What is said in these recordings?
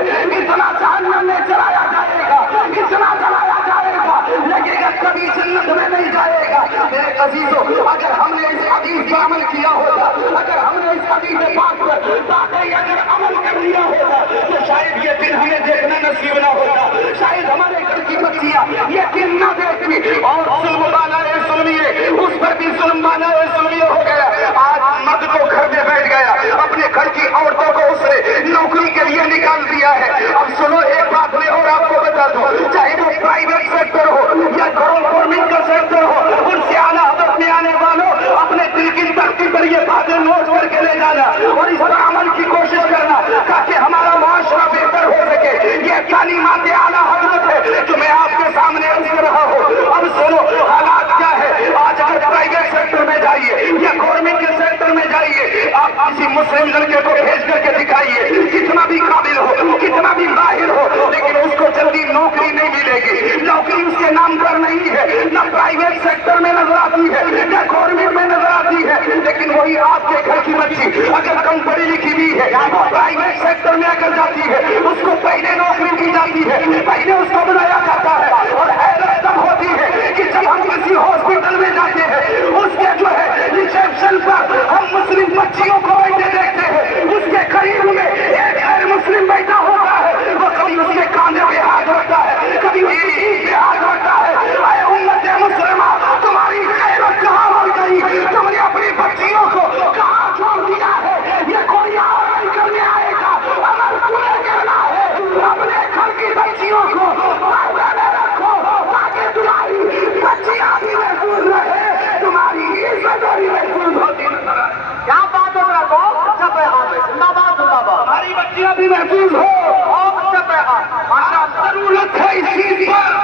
اتنا جہنم میں چلایا جائے گا، اتنا جلایا جائے گا، لگے گا کبھی جنت میں نہیں جائے گا۔ میرے عزیزو، اگر ہم نے اس حدیث پر عمل کیا ہوتا، اگر ہم نے اس حدیث پاک پر واقعی اگر عمل کر لیا ہوتا تو شاید یہ دن ہمیں دیکھنا نصیب نہ ہوتا، شاید ہمارے گھر کی بچیاں یہ دن نہ دیکھتی، اور ظلم بالا ظلمیے اس پر بھی ظلم بالا ظلمیے ہو گیا۔ آج مرد تو گھر میں بیٹھ گیا، اپنے گھر کی عورتوں کو اس نے نوکری کے لیے نکال دیا ہے۔ اب سنو ایک بات میں اور آپ کو بتا دوں، چاہے وہ پرائیویٹ سیکٹر ہو یا گورنمنٹ کا سیکٹر ہو، ان سے اعلیٰ حضرت میں آنے والوں اپنے دل کی تختی پر یہ باتیں نوٹ کر کے لے جانا اور اس پر عمل کی کوشش کرنا تاکہ ہمارا معاشرہ بہتر ہو سکے۔ یہ تعلیمات اعلیٰ حضرت ہے جو میں آپ کے سامنے عرض کر رہا ہوں۔ اب سنو حالات کیا ہے، آج اگر پرائیویٹ سیکٹر میں جائیے یا گورنمنٹ کے سیکٹر میں جائیے، آپ کسی مسلم لڑکے کو بھیج کر کے دکھائیے، کتنا بھی قابل ہو، کتنا بھی ماہر ہو، لیکن اس کو جلدی نوکری نہیں ملے گی۔ نوکری اس کے نام پر نہیں ہے، نہ پرائیویٹ سیکٹر میں نظر آتی ہے نہ گورنمنٹ میں نظر آتی ہے، لیکن وہی آپ کے گھر کی بچی اگر کم پڑھی لکھی بھی ہے، پرائیویٹ سیکٹر میں اگر جاتی ہے، اس کو پہلے نوکری دی جاتی ہے، پہلے اس کو بنایا جاتا ہے، اور حیرت تب ہوتی ہے کہ جب ہم کسی ہاسپٹل میں جاتے ہیں، اس کے جو ہے ریسیپشن پر ہم مسلم بچیوں کو بیٹھے دیکھتے ہیں، اس کے قریب میں ایک غیر مسلم بیٹھا ہوتا ہے، وہ کبھی اس کے کاندھے پہ ہاتھ رکھتا ہے، کبھی اس کی پیٹھ پہ ہاتھ رکھتا ہے۔ اے امت مسلمہ، تمہاری غیرت کہاں ہو گئی؟ تم نے اپنی بچیوں کو کہاں چھوڑ دیا ہے؟ یہ کوئی اور نہیں کرنے آئے گا، عمل تمہیں کرنا ہے۔ اپنے گھر کی بچیوں کو پردے میں رکھو تاکہ تمہاری بچیاں بھی محفوظ رہے، تمہاری عزت بھی محفوظ ہوتی نظر آئے۔ کیا بات ہے میرا دوست؟ اچھا پیغام ہے، زندہ باد زندہ باد، تمہاری بچیاں بھی محفوظ ہو، بہت اچھا پیغام، ماشاء اللہ۔ ضرورت ہے اس چیز پر،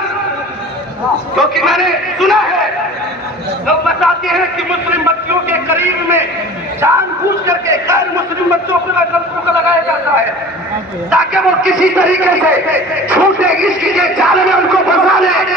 کیونکہ میں نے سنا ہے لوگ بتاتے ہیں کہ مسلم بچیوں کے قریب میں جان بوجھ کر کے غیر مسلم بچوں کو لگایا جاتا ہے تاکہ وہ کسی طریقے سے چھوٹے عشق کے جال میں ان کو پھنسا لے،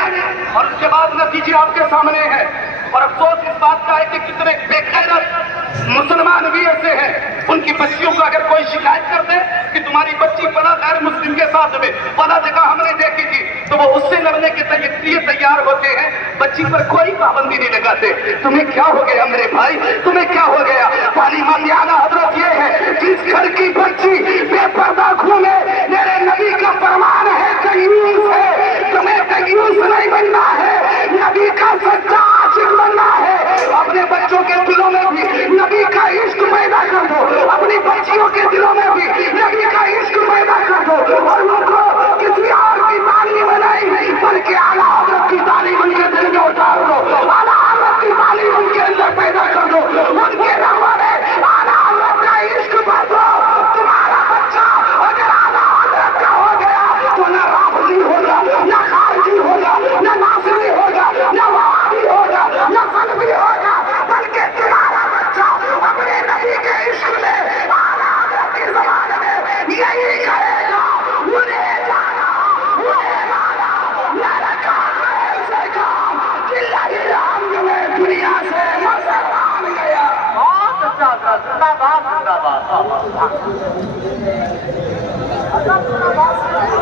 اور اس کے بعد نتیجے آپ کے سامنے ہیں۔ اور افسوس اس بات کا ہے کہ کتنے بے غیرت مسلمان بھی ایسے ہیں، ان کی بچیوں کو اگر کوئی شکایت کر دے کہ تمہاری بچی فلاں غیر مسلم کے ساتھ میں فلاں جگہ ہم نے دیکھی تھی، تو وہ اس سے لڑنے کے لیے تیار ہوتے ہیں، بچی پر کوئی پابندی نہیں لگاتے۔ تمہیں کیا ہو گیا میرے بھائی، تمہیں کیا ہو گیا؟ تعلیمات اعلیٰ حضرت یہ ہے، جس گھر کی بچی بے پردہ گھومے، میرے نبی کا فرمان ہے دیوس ہے، تمہیں دیوس نہیں بننا ہے، نبی کا سچا عاشق بننا ہے۔ اپنے بچوں کے دلوں میں بھی نبی کا عشق پیدا کر دو، اپنی بچیوں کے دلوں میں بھی نبی کا عشق پیدا کر دو، اور ان کو کسی اور کی تعلیم نہیں بلکہ اعلیٰ حضرت کی تعلیم ان کے دل میں اتار دو، اعلیٰ حضرت کی تعلیم ان کے اندر پیدا کر دو، ان کے رغبت میں اعلیٰ حضرت کا عشق بھر دو۔ تمہارا بچہ اگر اعلیٰ حضرت کا ہو گیا تو نہ رافضی ہوگا، نہ خارجی ہوگا، نہ ناصری ہوگا، نہ وہابی ہوگا، نہ سلفی ہوگا، بلکہ تمہارا بچہ اپنے نبی کے عشق میں اعلیٰ حضرت کی زبان میں یہی کرے گا۔ انہیں جانا، انہیں مانا، میرے کام میں ایسے کام للہ الحمد میں دنیا سے مسلمان گیا۔ بہت اچھا تھا، زندہ باد زندہ باد۔